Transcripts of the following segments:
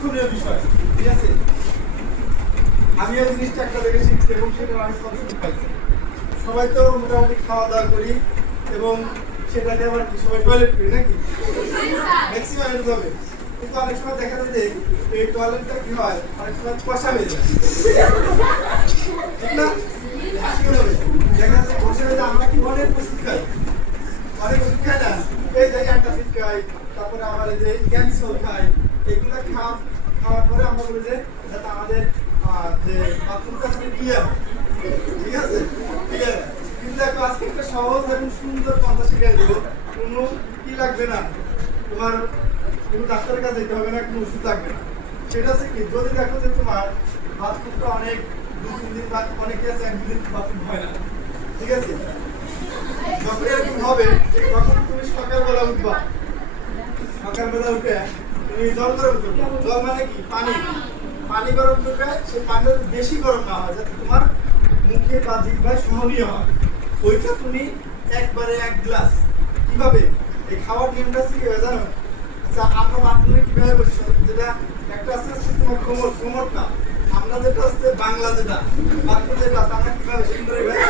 শিক্ষণীয় বিষয়, ঠিক আছে? আমি এই জিনিসটা একটা দেখে শিখছি এবং সেটা আমি সবসময় পাইছি। সবাই তো মোটামুটি খাওয়া দাওয়া করি এবং সেটাতে আবার কি সবাই টয়লেট করি নাকি? ম্যাক্সিমাম এরকম হবে। কিন্তু অনেক সময় দেখা যায় যে এই টয়লেটটা কি হয়, অনেক সময় কুয়াশা হয়ে যায়, ঠিক না? আজকাল হবে দেখা যাচ্ছে বসে হয়ে আমরা কি অনেক ওষুধ খাই, অনেক ওষুধ খাই না, এই যে অ্যান্টাসিড খাই, তারপরে আমার এই যে ক্যামিসল খাই, এগুলো খাওয়ার পরে আমরা বলি যে যাতে আমাদের যে বাথরুমটা ক্লিয়ার, ঠিক আছে, ক্লিয়ার। কিন্তু দেখো আজকে একটা সহজ এবং সুন্দর পন্থা শিখিয়ে দেবো, কোনো কি লাগবে না, তোমার কোনো ডাক্তারের কাছে যেতে হবে না, কোনো ওষুধ লাগবে না। সেটা হচ্ছে কি, যদি দেখো যে তোমার বাথরুমটা অনেক 2-3 দিন বা অনেকে আছে 1 দিন বাথরুম হয় না, ঠিক আছে, যখন এরকম হবে তখন তুমি সকালবেলা উঠবা, সকালবেলা উঠে তুমি জল গরম করবে। জল মানে কি, পানি গরম করবে। সেই পানিটা বেশি গরম না হয়, যাতে তোমার মুখে বা জিহ্বায় সহনীয় হয়। ওইটা তুমি একবারে 1 গ্লাস। কিভাবে এই খাওয়ার নিয়মটা শিখে জানো? আচ্ছা, আমরা বাথরুমে কিভাবে বসি, যেটা একটা আছে তোমার কোমরটা, আমরা যেটা হচ্ছে বাংলা, যেটা বাথরুম যেটা আছে, আমরা কিভাবে সুন্দর এইভাবে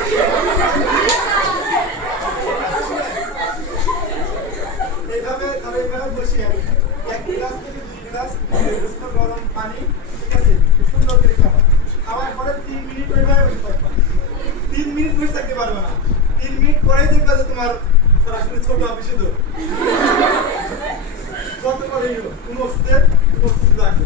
বসি। 1 গ্লাস থেকে 2 গ্লাস গরম পানি, ঠিক আছে, সুন্দর করে খাওয়ার পরে 3 মিনিট ওইভাবে বসে থাকবা। 3 মিনিট বসে থাকতে পারবে না, 3 মিনিট পরেই দেখবা যে তোমার সরাসরি ছোট অফিসে তো যত করেই হোক কোনো ওষুধ লাগবে।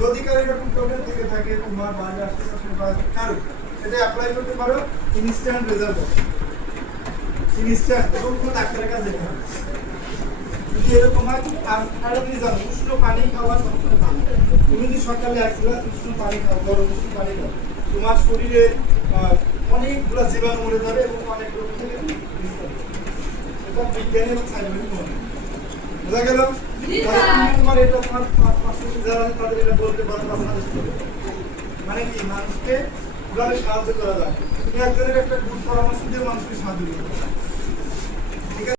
যদি কারো এরকম প্রবলেম থেকে থাকে তোমার বাড়ির আশেপাশে বা কারো, এটা অ্যাপ্লাই করতে পারো, ইনস্ট্যান্ট রেজাল্ট হবে, ইনস্ট্যান্ট, এবং কোনো ডাক্তারের কাছে যেতে হবে। যদি এরকম হয়, আর আপনি জানো উষ্ণ পানি খাওয়ার সমস্যা না। তুমি যদি সকালে 1 গ্লাস উষ্ণ পানি খাও, গরম উষ্ণ পানি খাও, তোমার শরীরে অনেকগুলো জীবাণু মরে যাবে এবং অনেক রোগ থেকে এটা বিজ্ঞানী এবং সাইন্টিফিক মনে বোঝা গেল। তোমার এটা তোমার পাশাপাশি যারা আছে তাদের এটা বলতে পারো, মানে কি মানুষকে কিভাবে সাহায্য করা যায়, তুমি একজনের একটা গুড পরামর্শ দিয়ে মানুষকে সাহায্য করতে পারো।